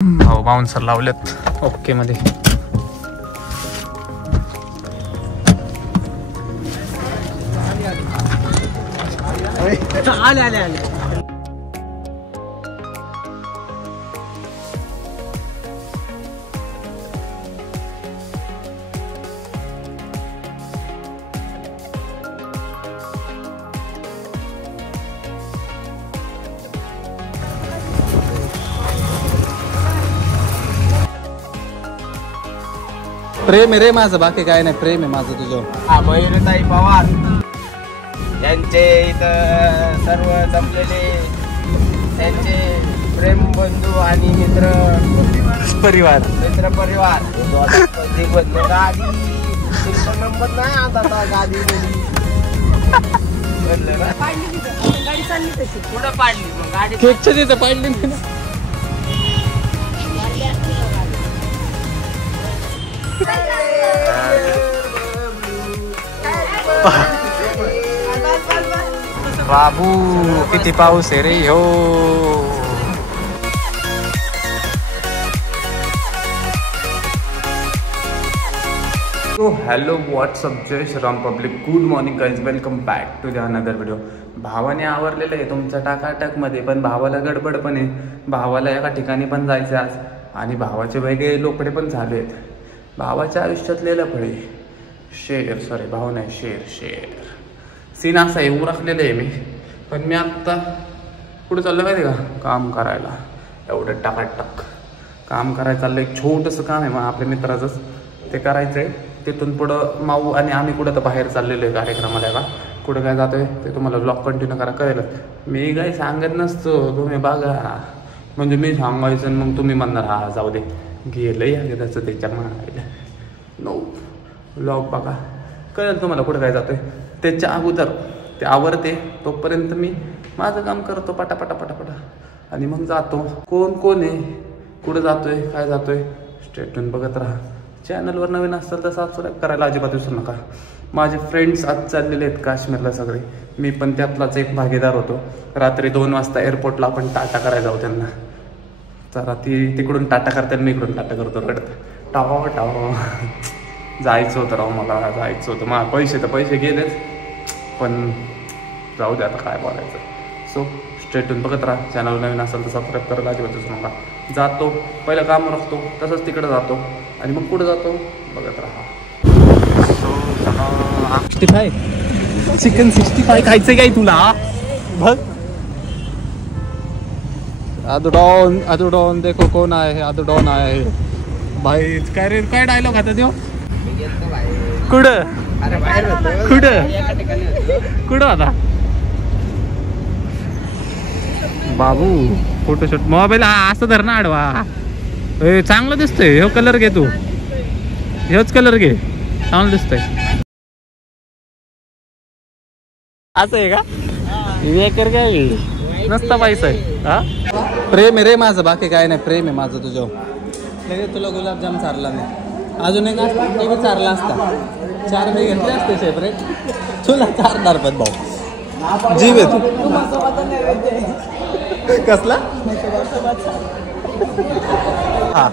हो बाउन्सर लावलेत ओके मध्ये. आले आले आले. प्रेम आहे रे माझं, बाकी काय नाही. प्रेम आहे माझं तुझं. मयूरताई पवार यांचे इथं सर्व जमलेले त्यांचे प्रेम बंधू आणि मित्र परिवार गाडी तुमचा नंबर नाही आता गाडी गाडी चालली तशी कुठं पाडली मग गाडी केकच्या तिथं पाडली नाही ना. बाबू किती पाऊस आहे रे हो. तो हॅलो व्हॉट्सअप जय Shriram public, good morning guys, welcome back to the another video. भावाने आवरलेलं आहे तुमच्या टाकाटकमध्ये, पण भावाला गडबड पण आहे. भावाला एका ठिकाणी पण जायचं आज, आणि भावाचे वेगळे लोकडे पण झाले आहेत. भावाच्या आयुष्यातले लफडे शेर, सॉरी भाव नाही शेर सीन असा आहे. उरकलेलं आहे मी, पण मी आत्ता कुठं चाललं माहिती का, काम करायला. एवढं टाकाटक काम करायला चाललं. एक छोटंसं काम आहे मग आपल्या मित्राचंच, ते करायचं आहे. तिथून पुढं माऊ आणि आम्ही कुठं तर बाहेर चाललेलो आहे कार्यक्रमाला. का कुठं काय जातोय ते तुम्हाला ब्लॉग कंटिन्यू करा कळेल. मी काही सांगत नसतो, तुम्ही बघा. म्हणजे मी सांगायचं मग तुम्ही म्हणणार हा जाऊ दे गेलं या त्याचं त्याच्या मागायला. नो, ब्लॉग बघा कळेल तुम्हाला कुठं काय जातोय. त्याच्या अगोदर ते आवरते तोपर्यंत मी माझं काम करतो पटापटा आणि मग जातो. कोण आहे, कुठं जातोय, काय जातोय, स्टेटून बघत राहा. चॅनलवर नवीन असेल तर सबस्क्राईब करायला अजिबात विसरू नका. माझे फ्रेंड्स आज चाललेले आहेत काश्मीरला सगळे, मी पण त्यातलाच एक भागीदार होतो. रात्री 2 वाजता एअरपोर्टला आपण टाटा करायला जाऊ त्यांना. तर तिकडून टाटा करतात, मी इकडून टाटा करतो रडत. टाव जायचं होतं राव, मला जायचं होतं. मग पैसे गेलेच, पण जाऊ दे आता काय बोलायचं. सो स्ट्रेटून बघत राहा. चॅनल नवीन असेल तर सबस्क्राईब करायला अजिबात विसरू नका. जातो पहिलं काम रखतो, तसंच तिकडं जातो आणि मग कुठं जातो बघत राहा. सो 65 चिकन 65 खायचं काय तुला बघ. आदू डॉन देखो कोण आहे, आदू डॉन आहे भाई. काय रे, काय डायलॉग आता देऊ कुठं आता बाबू फोटोशूट. मोबाईल असं धर ना आडवा. चांगलं दिसतंय हो कलर घे तू, हेच कलर घे, चांगलं दिसतंय. असं आहे का वेकर काय नसता पैसा आहे. हा प्रेम आहे रे माझं, बाकी काय नाही. प्रेम आहे माझं तुझं. तुला गुलाबजाम चारला नाही, अजून एक ते बी चारला असता. 4 मी घेतले असते सेपरेट, तुला 4 दारपत भाऊ. जीव आहे तू. कसला हा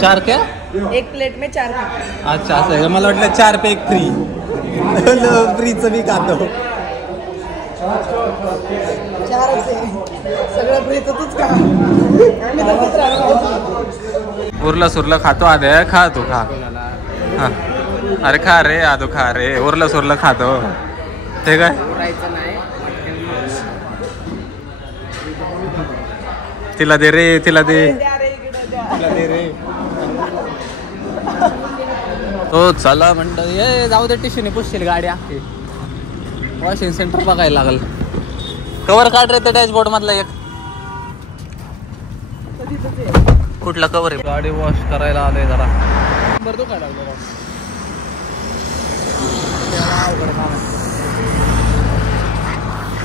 4 क्या एक प्लेट में 4. अच्छा असं आहे. मला वाटलं 4 पे 1 फ्री. फ्रीचं मी खातो. 4 सगळं फ्रीचं तूच खा. उरलं सुरलं खातो आधे, खा तू खा. हा अरे खा रे आदू, खा रे. उरलं सुरलं खातो ते काय. तिला दे रे, तिला दे रे. तो चला म्हणतो ये जाऊ दे. टिशूने पुसशील गाड्या. वॉशिंग सेंटर बघायला लागल. कवर काढ रे त्या डॅशबोर्ड मधला एक. कुठला कवर आहे. गाडी वॉश करायला आलोय जरा.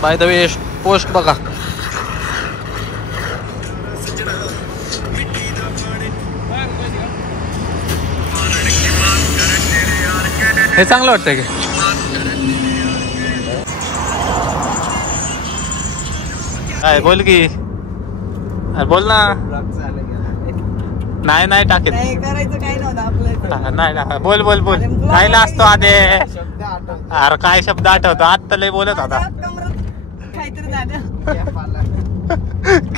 बाय द वे पोस्ट बघा. हे चांगलं वाटतंय की काय बोल की, अरे बोल ना. नाही नाही टाकेल. नाही करायचं काही नव्हतं आपलं. नाही बोल बोल बोल. काय असतो आधे. अरे काय शब्द आठवतो आत्ता लय बोलत होता. काहीतरी झालं.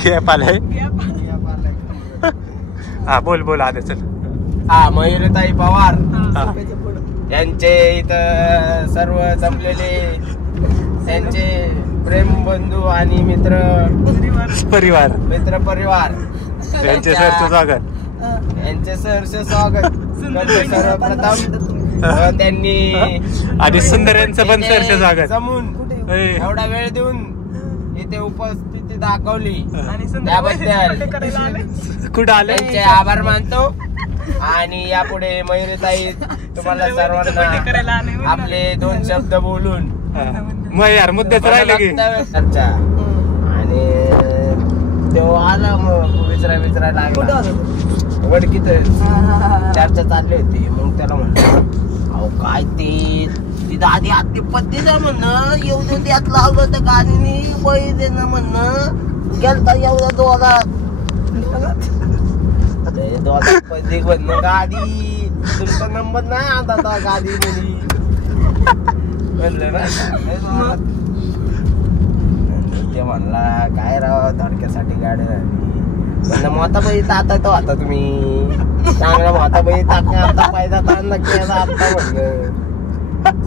गॅप आलाय. हा बोल बोल आधे चल. हा मयुरताई पवार यांचे इथं सर्व जमलेले त्यांचे प्रेम बंधू आणि मित्र परिवार त्यांचे सरचं स्वागत. यांचे सहर्ष स्वागत करतो सर्वप्रथम. त्यांनी आणि सुंदर यांचं पण सहर्ष स्वागत. जमून एवढा वेळ देऊन इथे उपस्थिती दाखवली त्याबद्दल कुठं आले त्यांचे आभार मानतो. आणि यापुढे मयुरताई तुम्हाला सर्वांना आपले 2 शब्द बोलून मग यार मुद्द्याचं राहिलं की. अच्छा. आणि तेव्हा आला मग विचारायला लागला वडकीत चर्चा चालली होती. मग त्याला म्हणलं अहो काय ते दादी आधी पत्तीचं म्हणणं एवढं त्यात लावलं तर गाडीने वय देणं म्हणणं गेलता एवढा 2000 पत्ती म्हणणं गाडी तुमचा नंबर नाही आता गाडी म्हणलं ना. ते म्हणला काय राव धडक्यासाठी गाडी म्हणलं मोताबाई आता तो आता तुम्ही चांगला मोताबाई आता पाहिजे आता म्हणलं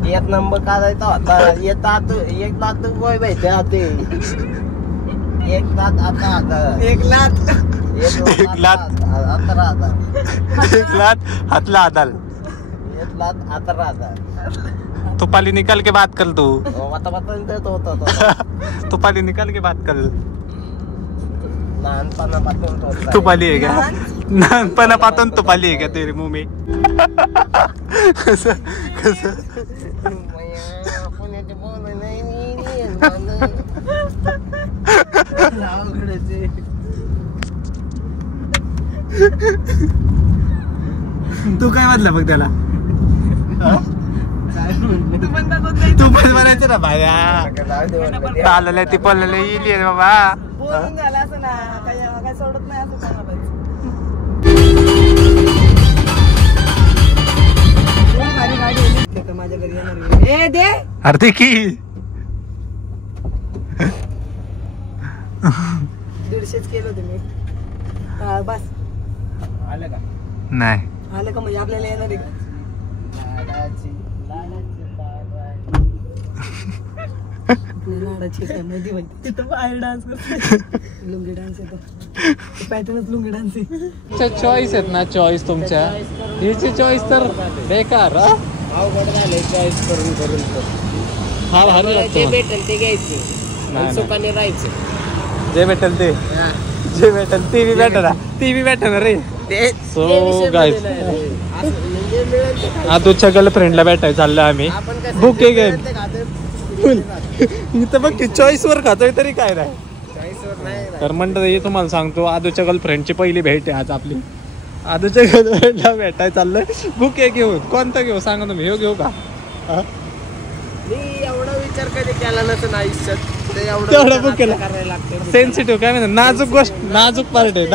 1 नंबर काढायचा होता. येतात 1 लाख वय पाहिजे ते 1 लाख आता 1 लाख 1 लाख हातला आदाल 1 लाख आता राहता. तुपाली निकाल के बात कर तू. होता तुपाली निकाल के बात कर. लहानपणापासून तुपाली आहे का. लहानपणापासून तुपाली आहे का तेरे मुंह में. कसं तू काय म्हटलं मग त्याला. तू पण म्हणायचं ना भाया चाललंय ती पडलेलं येईल बाबा. बोलून झालं असं ना काय सोडत नाही असं कोणाला. माझी गाडी माझ्या घरी येणार दे अरे की 150 केलं तुम्ही बस. आलं का नाही आलं का म्हणजे आपल्याला येणार आहे का. लाडाची मध्ये माहिती तिथं बाहेर डान्स करतो. लुंगी डान्स येतो पॅटर्नच लुंगी डान्स आहे. चॉईस आहेत ना चॉईस तुमच्या हिची चॉईस तर बेकार. अवघड झाले चॉईस करून हा भारी जे लागतो. भेटेल ते घ्यायचं सुखाने राहायचं. जे भेटेल ते ती बी भेटणार रे. सो गाईस आदूच्या गर्लफ्रेंडला भेटायला चाललं आम्ही. बुक आहे गेम इथं बघ चॉईस वर खातोय तरी काय नाही. तर मंडळी तुम्हाला सांगतो आदूच्या गर्लफ्रेंडची पहिली भेट आहे आज आपली. आदूच्या गर्लफ्रेंडला भेटायला चाललंय. बुक आहे घेऊ कोणतं घेऊ सांगा तुम्ही. घेऊ का मी एवढा विचार कधी केला नसेल आयुष्यात. तेवढं बुक केलं. करायला लागतं सेन्सिटिव्ह काय म्हणतात नाजूक गोष्ट नाजूक पार्ट आहे.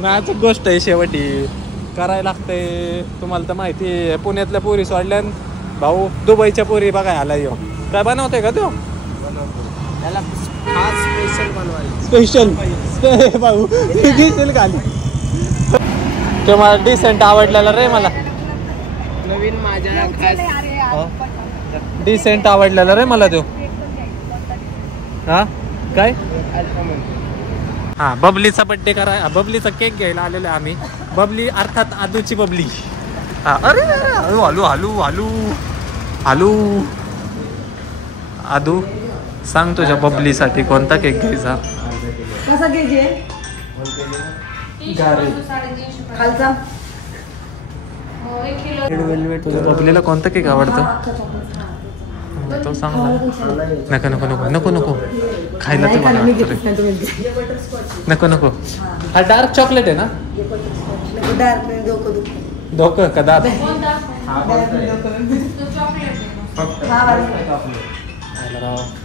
नाजूक गोष्ट आहे शेवटी करायला लागते. तुम्हाला तर माहिती आहे पुण्यातल्या पोरी सोडल्या भाऊ दुबईच्या पोरी बघा आला यो काय बनवते का तो त्याला स्पेशल बनवायचं. स्पेशल भाऊ घेशील खाली. तो मला डिसेंट आवडलेला रे. मला नवीन माझ्या डिसेंट आवडलेला रे मला तो. हा काय हा बबलीचा बर्थडे करा. बबलीचा केक घ्यायला आलेला आम्ही. बबली अर्थात आदूची बबली. हा अरे हळू हळू हळू हळू हळू. आदू सांग तुझ्या बबलीसाठी कोणता केक घ्यायचा. कसा घ्यायचे खालचा तुझ्या बबलीला कोणता केक आवडतो तो सांग. नको नको नको नको नको खायला तर मला वाटतं रे. नको नको हा डार्क चॉकलेट आहे ना. धोकं का दात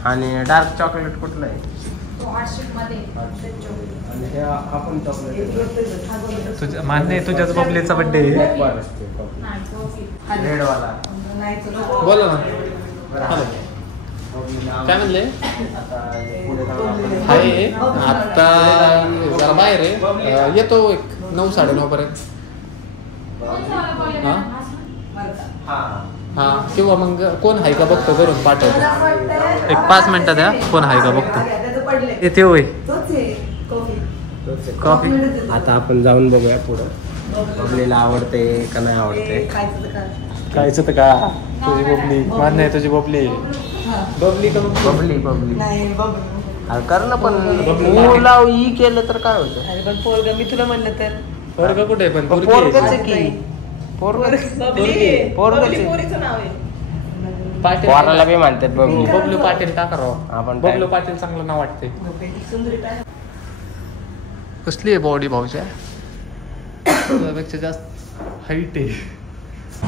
आणि डार्क चॉकलेट कुठलं आहे? आणि हे आपण चॉकलेट तुझ्या मान्य आहे, तुझ्याच बबलीचा बर्थडे रेडवाला. बोला ना. हॅलो, काय म्हणले? आहे आता जरा बाहेर आहे, येतो एक 9-9:30 पर्यंत. हा किंवा मग कोण आहे का बघतो, करून पाठवतो. एक 5 मिनिटात द्या, कोण आहे का बघतो. येते होय कॉफी. आता आपण जाऊन बघूया पुढं बबलीला आवडते का नाही आवडते. खायचं तर का? तुझी बबली मान्य आहे, तुझी बबली. बबली का बबली बबली अरे कर ना, पण मुला ई केलं तर काय होतं? अरे पण पोरग मी तुला म्हणलं तर पोरगा कुठे आहे? पण पोरगच आहे की पोरगच नाव आहे. पाटील पोराला बी म्हणतात बबली. बबलू पाटील टाका राव. आपण बबलू पाटील चांगलं नाव वाटते. कसली आहे बॉडी भाऊच्या? त्यापेक्षा जास्त हाईट आहे.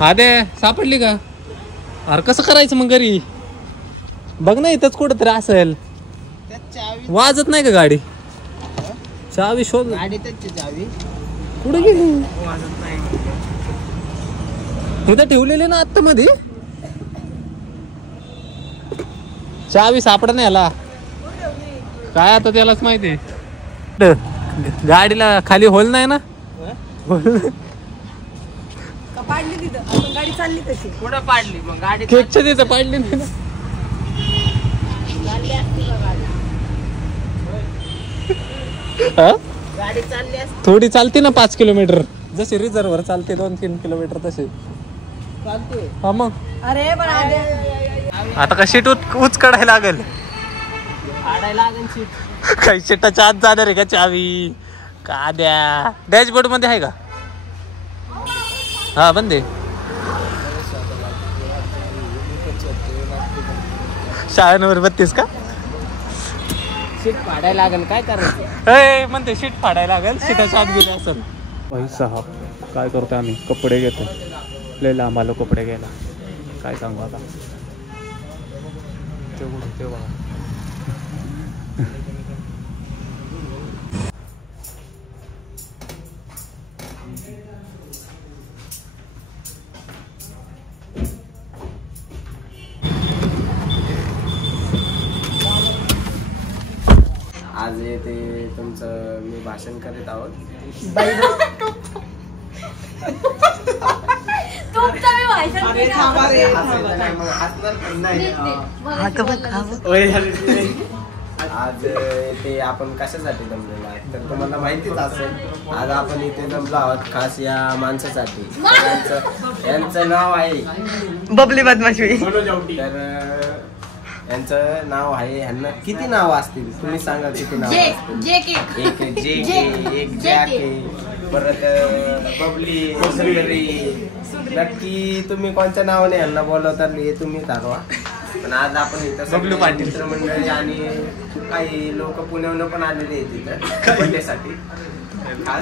आदे सापडली का? अरे कसं करायचं मग घरी? बघ ना, इथंच कुठं तरी असेल. वाजत नाही का गाडी? चावी शोध. गाडी त्याची चावी कुठे गेली? वाजत नाही. इथं ठेवलेली ना आत्ता मध्ये. चावी सापड नाही याला काय, आता त्यालाच माहिती. गाडीला खाली होल नाही ना? पाडली तिथं, आपण गाडी चालली तशी. कुठं पाडली मग गाडी? केकच्या तिथं पाडली नाही ना. हा? गाडी चालली असते. थोडी चालते ना 5 किलोमीटर, जशी रिझर्वर चालते 2-3 किलोमीटर तसे. चालते. हा मग अरे पण आता का शीट उच काढायला लागेल. पाडायला लागेल सीट. काही शीटाच्या आत जाणार आहे का चावी? का द्या. डॅशबोर्ड मध्ये आहे का? हा बंद आहे. शाळांवर 32 का? सीट पाडायला लागेल, काय करायचं? ए म्हणते शीट फाडायला लागेल, शीटाच्या आत गेले असेल. भाई साहब काय करतोय आम्ही? कपडे घेतो. लय लांब आलो कपडे घ्यायला, काय सांगू आता. तेव्हा आज ते तुमचं मी भाषण करीत आहोत. आज ते आपण कशासाठी जमलेलो आहे तर तुम्हाला माहितीच असेल. आज आपण इथे जमलो आहोत खास या माणसासाठी. यांचं नाव आहे बबली बदमाशी. तर यांचं नाव आहे. ह्यांना किती नाव असतील तुम्ही सांगा? किती नाव असतील? एक जे एक जॅके, परत बबली, सुंदरी. नक्की तुम्ही कोणत्या नावाने यांना बोलवतात हे तुम्ही ठरवा. पण आज आपण इथं बबलू पाटील मित्रमंडळी आणि काही लोक पुण्याहून पण आलेले आहेत इथं बर्थडेसाठी.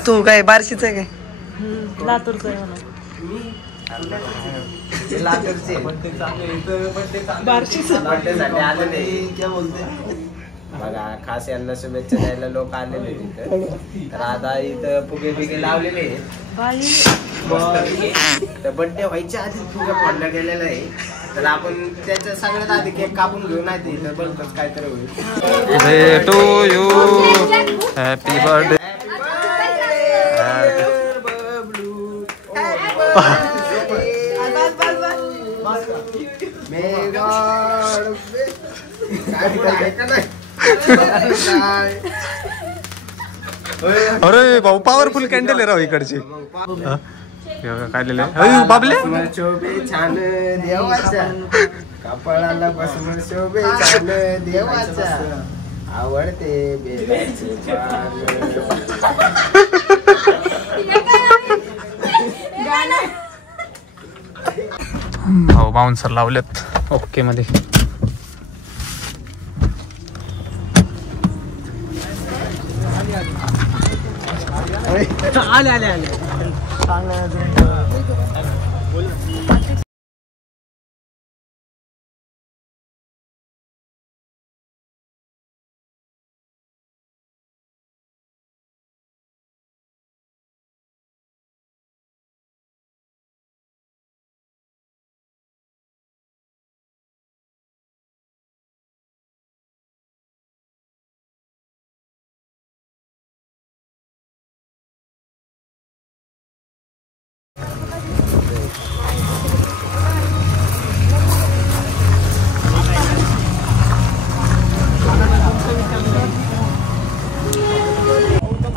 तू काय बार्शीच आहे काय? लातूरच आहे म्हणा. लातूरचे बर्थडेसाठी आलेले. बघा खास यांना शुभेच्छा द्यायला लोक आलेले तिथं. तर आता इथं फुगे बिगे लावलेले तर बर्थडे व्हायच्या आधी फुगे फोडला गेलेला आहे. तर आपण त्याच्या सगळ्यात आधी केक कापून घेऊन आहे इथं बल्कच काहीतरी होईल. To you happy birthday. अरे भाऊ पॉवरफुल कॅन्डल आहे राव इकडची. काय लिहिलंय बाबले? शोभे छान देवाच्या कपाळाला बसून शोभे छान देवाच्या आवडते बेलाचे हो बाउन्सर लावलेत ओके मध्ये. आले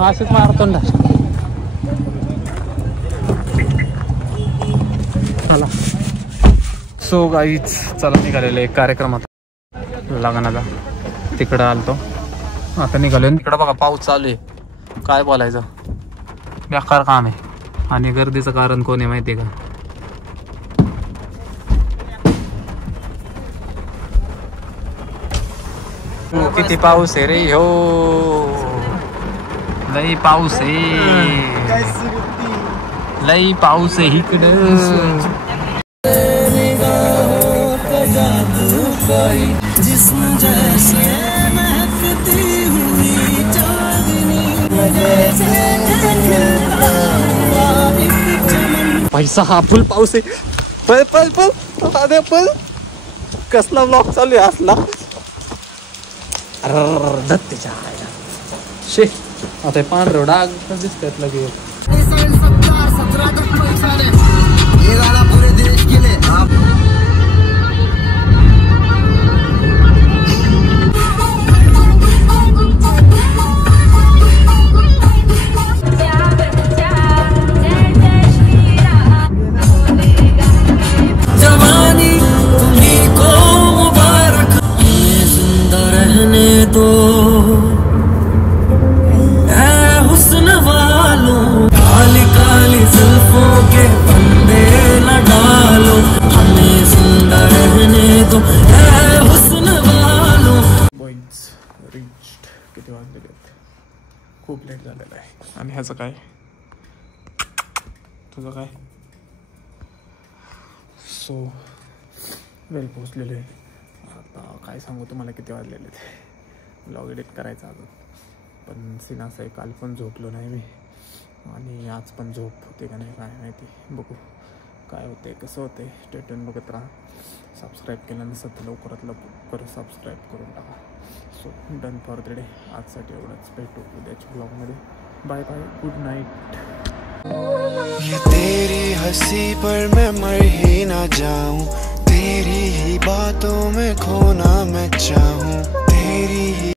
अशीच मारतो ना. चला सो गाईच चला निघालेले एक कार्यक्रम होता लग्नाचा, तिकडं आलतो. आता निघालो. तिकडं बघा पाऊस चालू आहे. काय बोलायचं, बेकार काम आहे. आणि गर्दीचं कारण कोण आहे माहिती आहे का? हो किती पाऊस आहे रे. हो लई पाऊस आहे, लई पाऊस आहे इकडं. पैसा हा फुल पाऊस आहे. पळ पळ पळ अरे पळ. कसला ब्लॉक चालू आहे असला. दत्तेच्या शे आता पांढरं डाग दिसतात लगे. किती वाजलेले आहेत, खूप लेट झालेलं आहे. आणि ह्याचं काय, तुझं काय? सो वेल पोचलेले. आता काय सांगू तुम्हाला किती वाजलेले आहेत. ब्लॉग एडिट करायचा अजून, पण सीन असं आहे काल पण झोपलो नाही मी आणि आज पण झोप होते का नाही काय माहिती. बघू काय होते कसं होते. स्टेटन बघत राहा. सबस्क्राईब केलं नसेल तर लवकरात लवकर सबस्क्राईब करून टाका. So done for the day. आजसाठी एवढंच. भेटू उद्याच्या ब्लॉगमध्ये. Bye bye, good night. ये तेरी हंसी पर मैं मर ही ना जाऊं, तेरी ही बातों में खोना मैं चाहूं, तेरी ही